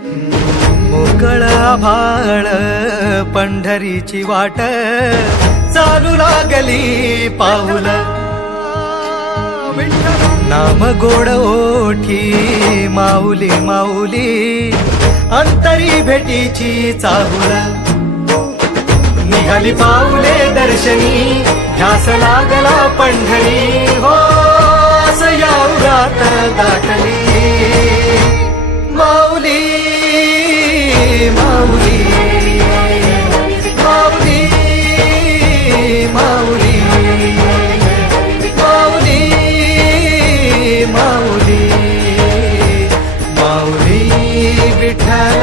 मोकळ आभाळ पंढरीची वाट चालू लागली पाऊल नाम गोड ओठी माऊली माऊली अंतरी भेटीची चाहुल निघाली पाऊले दर्शनी ध्यास लागला पंढरी हो या उरात दाटली माऊली माऊली माऊली माऊली माऊली माऊली माऊली विठ्ठल